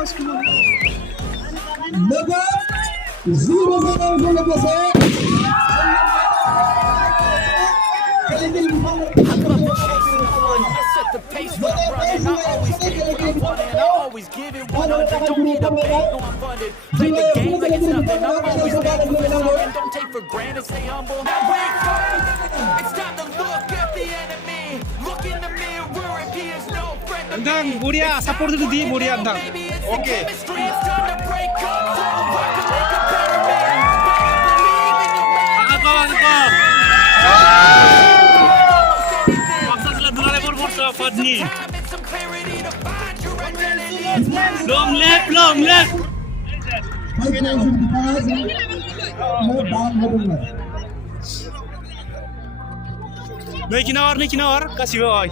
Number 0-0 Set the pace when I'm running. I always get what I want and I always give it 100. Don't need a bank, no I'm funded. Play the game like it's nothing. I'm always thankful for something. Don't take for granted, stay humble. Now wait first. It's time to look at the enemy. Look in the mirror if he is no friend of me. 모리야 사포르도 디 모리야 한다. 오케이. It's time to break up so I can make a better man. Believe in your man. Padni. Long left, long left. Naik nawar, kasih boy.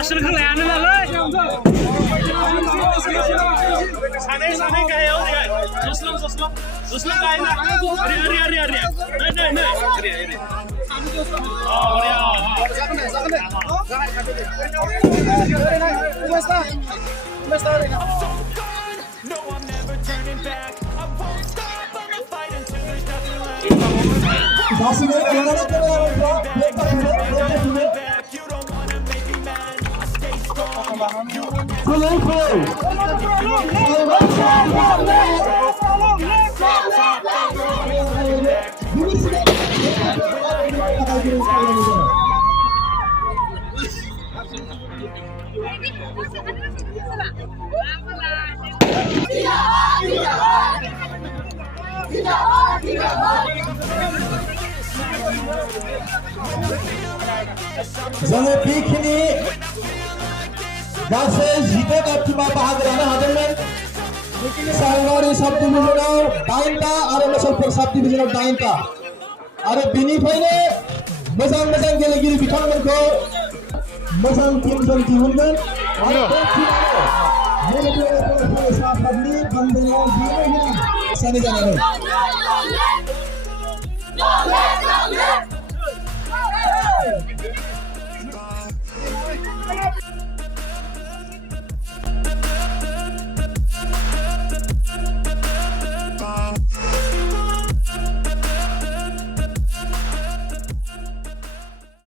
Asal kalian lah. Sana kaya orang. Suslam kaya na. Hari. Nah. Oh, ya. No, I'm never turning back. I won't stop. I'ma fight until there's nothing left. You don't wanna make me mad. I stay strong. You will जब देखने गासे जीते कप्तीमा भाग रहना हदरमन सालवारी सब डिभिजनाव दाइनता आरो लसलफोर सब डिभिजनाव दाइनता आरो बेनिफ्रायनो मोजां गेलेगिरि बिथांमोनखौ मोजां टीमजों दिहुनगोन आरो बे टीमाव मुलुगनि फरायसाफोरनि बान्दायाव जिरायना सानै जानानै